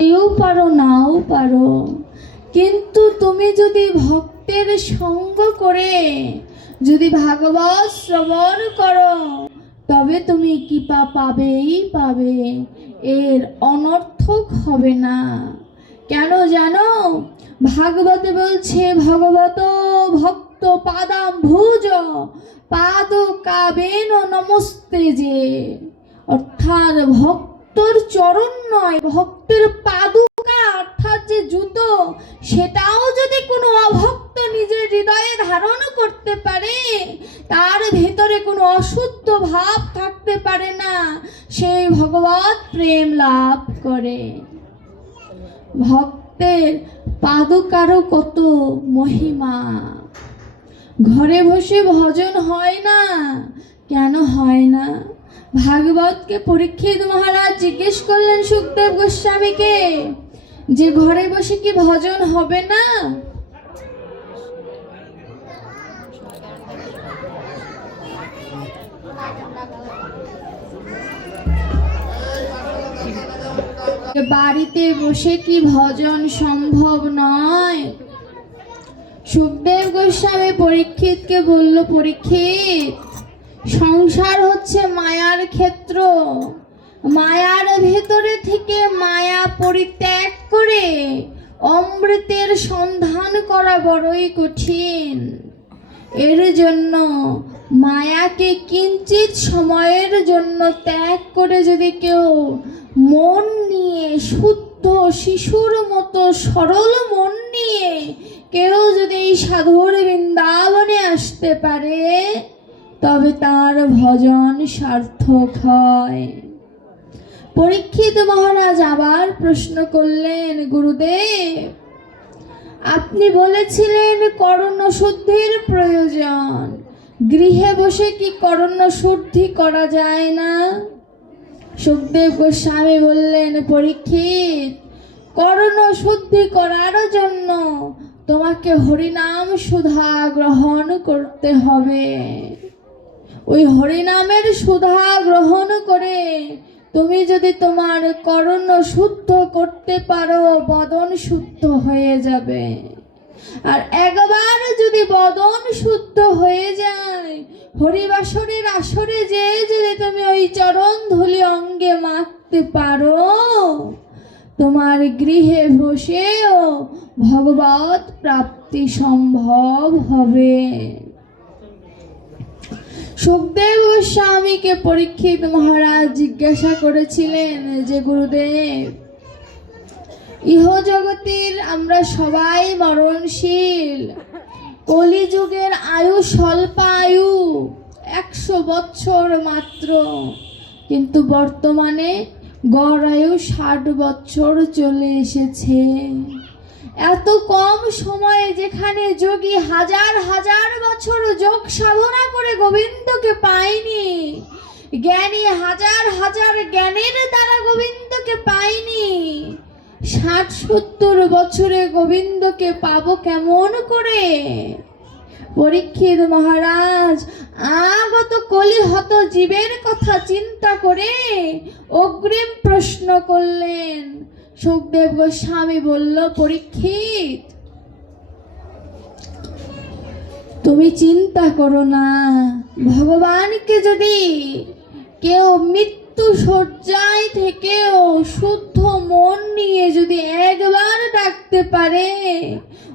কেউ পারো, নাও পারো। কিন্তু তুমি যদি ভক্তের সঙ্গ করে যদি ভাগবত শ্রবণ করো, তবে তুমি কৃপা পাবেই পাবে। এর অনর্থক হবে না। কেন জানো? ভাগবতে বলছে, ভগবত ভক্ত পাদাম ভুজ পাদ কাবেন নমস্তে যে। অর্থাৎ ভক্তর চরণ নয়, ভক্তের পাদুকা অর্থাৎ যে জুতো, সেটাও যদি কোনো অভক্ত নিজের হৃদয়ে ধারণ করতে পারে, তার ভেতরে কোনো অশুদ্ধ ভাব থাকতে পারে না। সেই ভগবত প্রেম লাভ করে। ভক্তের পাদুকারও কত মহিমা। ঘরে বসে ভজন হয় না, কেন হয় না? ভাগবতকে পরীক্ষিত মহারাজ জিজ্ঞেস করলেন, সুখদেব গোস্বামীকে, যে ঘরে বসে কি ভজন হবে না? বাড়িতে বসে কি ভজন সম্ভব নয়? সুখদেব গোস্বামী পরীক্ষিতকে বলল, পরীক্ষিত সংসার হচ্ছে মায়ার ক্ষেত্র। মায়ার ভেতরে থেকে মায়া পরিত্যাগ করে অমৃতের সন্ধান করা বড়ই কঠিন। এর জন্য মায়াকে কিঞ্চিত সময়ের জন্য ত্যাগ করে যদি কেউ মন নিয়ে শুদ্ধ শিশুর মতো সরল মন নিয়ে কেউ যদি এই সাধুর বৃন্দাবনে আসতে পারে তবে তার ভজন সার্থক হয়। পরীক্ষিত মহারাজ আবার প্রশ্ন করলেন, গুরুদেব, আপনি বলেছিলেন করণ শুদ্ধির প্রয়োজন। গৃহে বসে কি করণ শুদ্ধি করা যায় না? সুখদেব গোস্বামী বললেন, পরীক্ষিত, করণ শুদ্ধি করার জন্য তোমাকে হরিনাম সুধা গ্রহণ করতে হবে। ওই হরিনামের সুধা গ্রহণ করে তুমি যদি তোমার করণ শুদ্ধ করতে পারো, বদন শুদ্ধ হয়ে যাবে। আর একবার যদি বদন শুদ্ধ হয়ে যায়, হরিবাসরের আসরে যে যদি তুমি ওই চরণ ধুলি অঙ্গে মাখতে পারো, তোমার গৃহে বসেও ভগবত প্রাপ্তি সম্ভব হবে। সুখদেব গোস্বামীকে পরীক্ষিত মহারাজ জিজ্ঞাসা করেছিলেন যে, গুরুদেব ইহ জগতের আমরা সবাই মরণশীল। কলিযুগের আয়ু স্বল্প আয়ু একশো বৎসর মাত্র। কিন্তু বর্তমানে গড় আয়ু ষাট বছর চলে এসেছে। এত কম সময়ে যেখানে যোগী হাজার হাজার বছর যোগ সাধনা করে গোবিন্দকে পায়নি, জ্ঞানী হাজার হাজার জ্ঞানের দ্বারা গোবিন্দকে পায়নি, ষাট সত্তর বছরে গোবিন্দকে পাব কেমন করে? পরীক্ষিত মহারাজ, আগত কলিহত জীবের কথা চিন্তা করে অগ্রিম প্রশ্ন করলেন সুখদেব গোস্বামী বলল, পরীক্ষিত। তুমি চিন্তা করো না। ভগবানকে যদি কেউ মৃত্যু শয্যায় থেকেও শুদ্ধ মন নিয়ে যদি একবার ডাকতে পারে,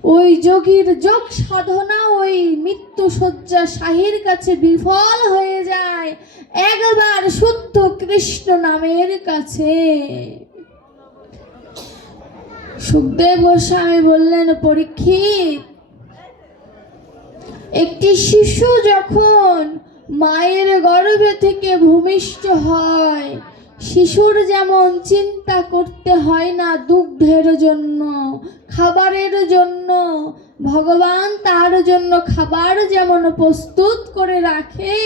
ওই যোগীর যোগ সাধনা, ওই মৃত্যু শয্যা শাহীর কাছে বিফল হয়ে যায়। একবার শুদ্ধ কৃষ্ণ নামের কাছে। সুখদেব গোস্বামী বললেন পরীক্ষিত একটি শিশু যখন মায়ের গর্ভে থেকে ভূমিষ্ঠ হয়, শিশুর যেমন চিন্তা করতে হয় না দুগ্ধের জন্য, খাবারের জন্য, ভগবান তার জন্য খাবার যেমন প্রস্তুত করে রাখে,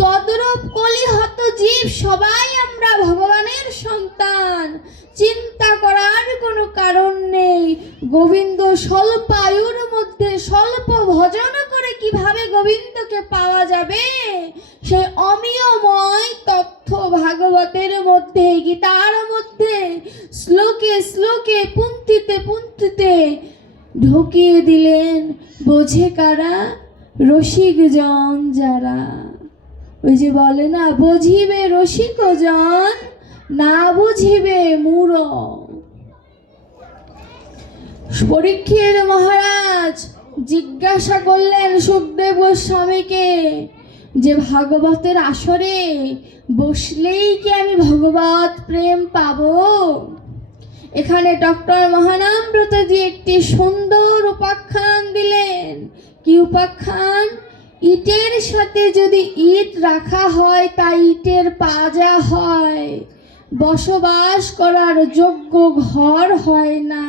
তদ্রূপ কলিহত জীব সবাই আমরা ভগবানের সন্তান। চিন্তা করার কোনো কারণ নেই। গোবিন্দ স্বল্প আয়ুর মধ্যে স্বল্প ভজন করে কীভাবে গোবিন্দকে পাওয়া যাবে? সেই অমিয়ময় তথ্য ভাগবতের মধ্যে, গীতার মধ্যে, শ্লোকে শ্লোকে পুন্তিতে পুন্তিতে ঢুকিয়ে দিলেন। বোঝে কারা? রসিকজন যারা। ওই যে বলে না, বুঝিবে রসিকজন না বুঝিবে মূঢ়। পরীক্ষিত মহারাজ, জিজ্ঞাসা করলেন সুখদেব গোস্বামীকে যে ভাগবতের আসরে বসলেই কি আমি ভগবত প্রেম পাবো? এখানে ডক্টর মহানামব্রতজি একটি সুন্দর উপাখ্যান দিলেন। কি উপাখ্যান? ইটের সাথে যদি ইট রাখা হয়, তা ইটের পাজা হয়। বসবাস করার যোগ্য ঘর হয় না।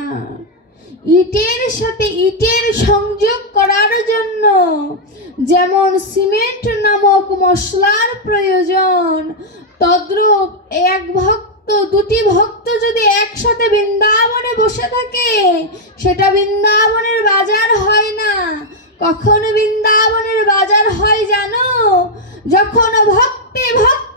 ইটের সাথে ইটের সংযোগ করার জন্য যেমন সিমেন্ট নামক মশলার প্রয়োজন, তদ্রূপ এক ভক্ত, দুটি ভক্ত যদি একসাথে বৃন্দাবনে বসে থাকে, সেটা বৃন্দাবনের বাজার হয় না। কখন বৃন্দাবনের বাজার হয় জানো? যখন ভক্তি ভক্তি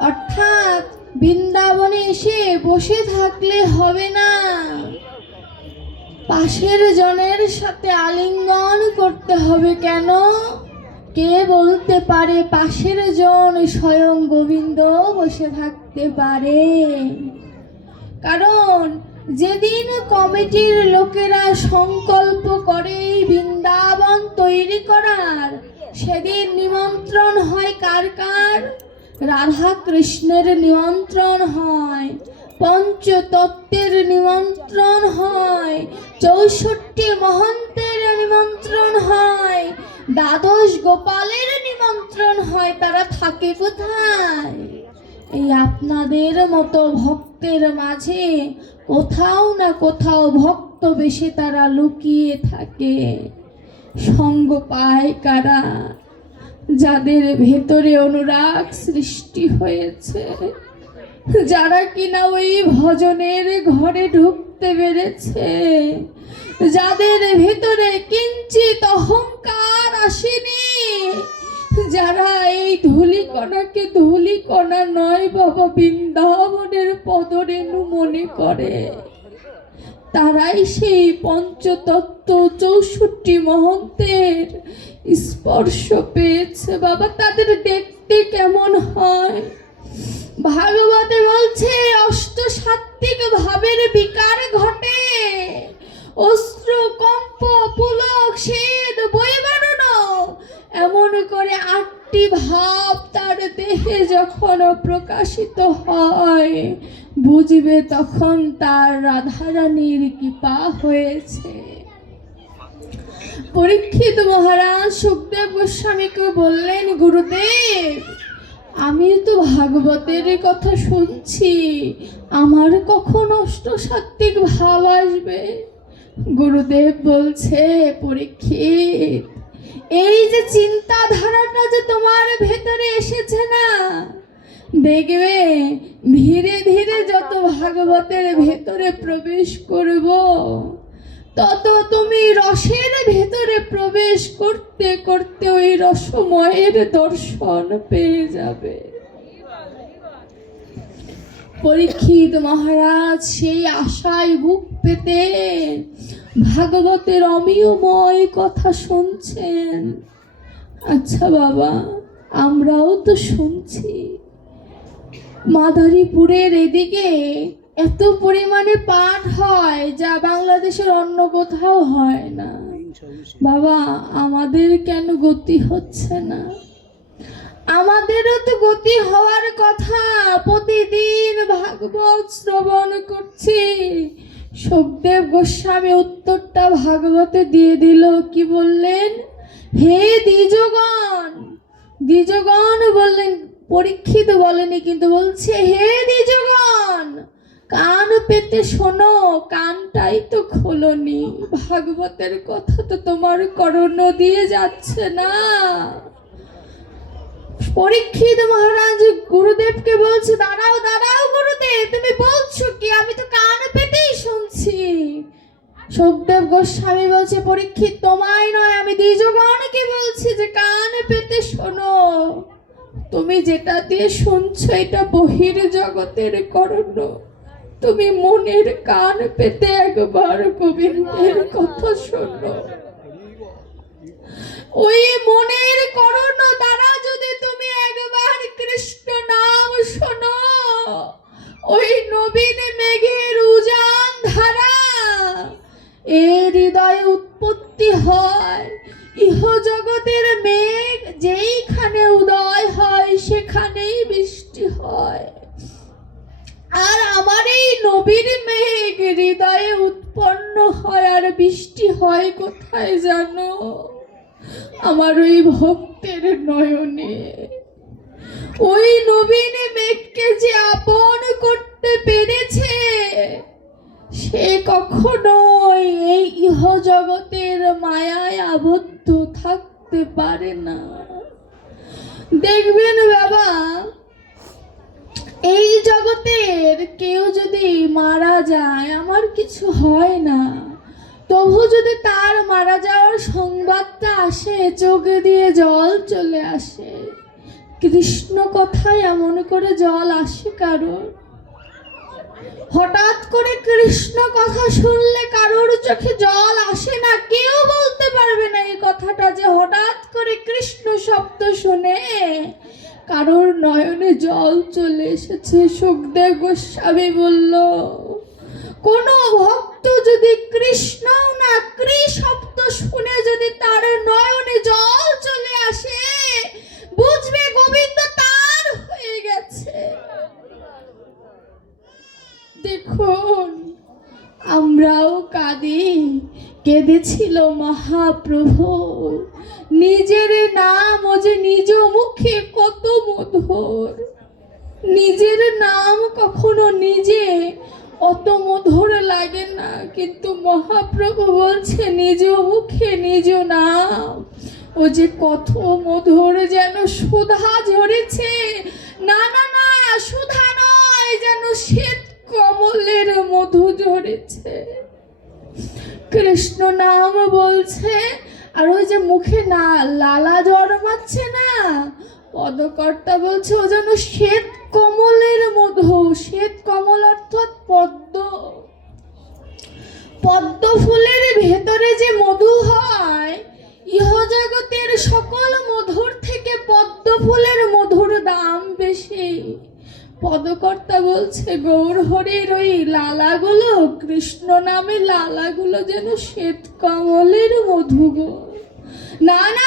অর্থাৎ বৃন্দাবনে এসে বসে থাকলে হবে না। পাশের জনের সাথে আলিঙ্গন করতে হবে কেন? কে বলতে পারে পাশের জন স্বয়ং গোবিন্দ বসে থাকতে পারে? কারণ যেদিন কমিটির লোকেরা সংকল্প করে বৃন্দাবন তৈরি করার, সেদিন নিমন্ত্রণ হয় কার কার? রাধা কৃষ্ণের নিমন্ত্রণ হয়, পঞ্চতত্ত্বের নিমন্ত্রণ হয়, চৌষট্টি মহন্তের নিমন্ত্রণ হয় দ্বাদশ গোপালের নিমন্ত্রণ হয়, তারা থাকে কোথায়? এই আপনাদের মতো ভক্তের মাঝে কোথাও না কোথাও ভক্ত বেশি তারা লুকিয়ে থাকে। সঙ্গ পায় কারা? যাদের ভেতরে অনুরাগ সৃষ্টি হয়েছে। যারা কিনা ওই ভজনের ঘরে ঢুকতে পেরেছে। যাদের ভিতরে কিঞ্চিত অহংকার আসেনি, যারা এই ধূলিকণাকে ধূলিকণা নয় বাবা, বৃন্দাবনের পদরেণু মনে করে, তারাই সেই পঞ্চতত্ত্ব চৌষট্টি মহন্তের স্পর্শ পেয়েছে। বাবা, তাদের দেখতে কেমন হয়? ভাগবতে বলছে অষ্ট সাত্বিক ভাবের বিকার ঘটে। অস্ত্র কম্প, পুলক শেদ বৈবারণ, এমন করে আটটি ভাব তার দেহে যখন প্রকাশিত হয়, বুঝবে তখন তার রাধারানীর কৃপা হয়েছে। পরীক্ষিত মহারাজ সুখদেব গোস্বামীকে বললেন, গুরুদেব আমি তো ভাগবতের কথা শুনছি। আমার কখন অষ্ট অষ্টসাত্ত্বিক ভাব আসবে? গুরুদেব বলছে, পরীক্ষিত। এই যে চিন্তাধারাটা যে তোমার ভেতরে এসেছে না, দেখবে ধীরে ধীরে যত ভাগবতের ভেতরে প্রবেশ করব তত তুমি রসের ভেতরে প্রবেশ করতে করতে ওই রসময়ের দর্শন পেয়ে যাবে। পরীক্ষিত মহারাজ, সেই আশায় বুক পেতে ভাগবতের অমিয়ময় কথা শুনছেন। আচ্ছা বাবা, আমরাও তো শুনছি। মাদারীপুরের এদিকে এত পরিমাণে পাঠ হয় যা বাংলাদেশের অন্য কোথাও হয় না। বাবা, আমাদের কেন গতি হচ্ছে না? আমাদেরও তো গতি হওয়ার কথা। প্রতিদিন ভাগবত শ্রবণ করছি। সুখদেব গোস্বামী উত্তরটা ভাগবতে দিয়ে দিল। কি বললেন? হে দ্বিজগণ! দ্বিজগণ বললেন, পরীক্ষিত বলেনি, কিন্তু বলছে, হে দ্বিজগণ! কান পেতে শোনো, কানটাই তো খোলনি। ভাগবতের কথা তো তোমার করণ দিয়ে যাচ্ছে না। পরীক্ষিত মহারাজ, গুরুদেবকে বলছে, দাঁড়াও দাঁড়াও গুরুদেব, তুমি বলছো কি? আমি তো কান পেতেই শুনছি। সুখদেব গোস্বামী বলছে, পরীক্ষিত তোমায় নয়, আমি দ্বিজগণকে বলছি যে কান পেতে শোনো। তুমি যেটা দিয়ে শুনছো, এটা বহির জগতের করণ। তুমি মনের কান পেতে একবার গোবিন্দের কথা শোনো। ওই মনের কোথায় জানো? আমার ওই ভক্তের নয়নে। ওই নবীন মেঘকে যে আপন করতে পেরেছে, সে কখনোই এই ইহ জগতের মায়ায় আবদ্ধ থাকতে পারে না। দেখবেন বাবা, এই জগতের কেউ যদি মারা যায়, আমার কিছু হয় না। তবু যদি তার মারা যাওয়ার সংবাদটা আসে, চোখে দিয়ে জল চলে আসে। কৃষ্ণ কথায় এমন করে জল আসে কারোর। হঠাৎ করে কৃষ্ণ কথা শুনলে কারোর চোখে জল আসে না, কেউ বলতে পারবে না এই কথাটা যে হঠাৎ করে কৃষ্ণ শব্দ শুনে কারোর নয়নে জল চলে এসেছে। সুখদেব গোস্বামী বলল কোন ভক্ত যদি কৃষ্ণ না, কৃ শব্দ শুনে যদি তার নয়নে জল চলে আসে, বুঝবে গোবিন্দ তার হয়ে গেছে। দেখুন, আমরাও কাঁদি, কেঁদেছিল মহাপ্রভু। নিজের নাম ও যে নিজ মুখে কত মধুর। নিজের নাম কখনো নিজে অত মধুর লাগে না, কিন্তু মহাপ্রভু বলছে, নিজ মুখে, নিজ নাম। ও যে কত মধুর যেন সুধা ঝরেছে, না না না, সুধা নয়, যেন শ্বেত কমলের মধু ঝরেছে। কৃষ্ণ নাম বলছে, আর ওই যে মুখে না, লালা জন্মাচ্ছে না পদকর্তা বলছে, ও যেন শ্বেত কমলের মধু। শ্বেত কমল অর্থাৎ পদ্ম। পদ্ম ফুলের ভেতরে যে মধু হয় ইহ জগতের সকল মধুর থেকে পদ্ম ফুলের মধুর দাম বেশি। পদকর্তা বলছে, গৌর হরির ওই লালাগুলো, কৃষ্ণ নামে লালাগুলো যেন শ্বেত কমলের মধু গো। না না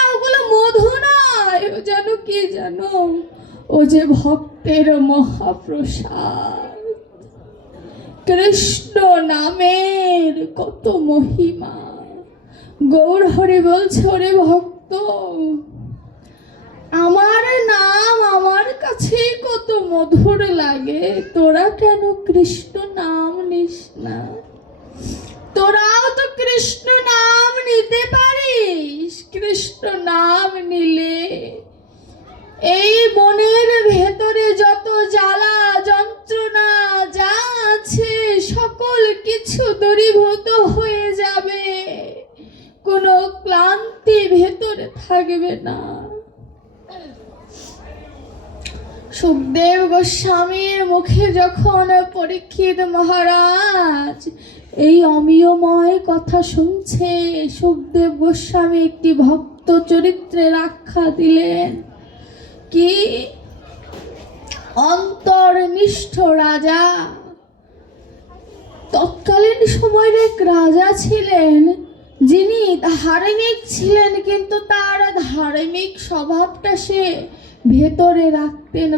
যেন কি জানো? ও যে ভক্তের মহাপ্রসাদ। কৃষ্ণ নামের কত মহিমা। গৌর হরি বলছে, ওরে ভক্ত, আমার নাম আমার কাছে কত মধুর লাগে। তোরা কেন কৃষ্ণ নাম নিস না? তোরাও তো কৃষ্ণ নাম নিতে পারিস। কৃষ্ণ নাম নিলে কিছু হয়ে যাবে। কোনো ক্লান্তি ভেতরে থাকবে না। সুখদেব গোস্বামীর মুখে যখন পরীক্ষিত মহারাজ এই অমিয়ময় কথা শুনছে, সুখদেব গোস্বামী একটি ভক্ত চরিত্রের আখ্যা দিলেন। কি? অন্তর্নিষ্ঠ রাজা। তৎকালীন সময়ের এক রাজা ছিলেন, যিনি ধার্মিক ছিলেন, কিন্তু তার ধার্মিক স্বভাবটা সে ভেতরে রাখতেন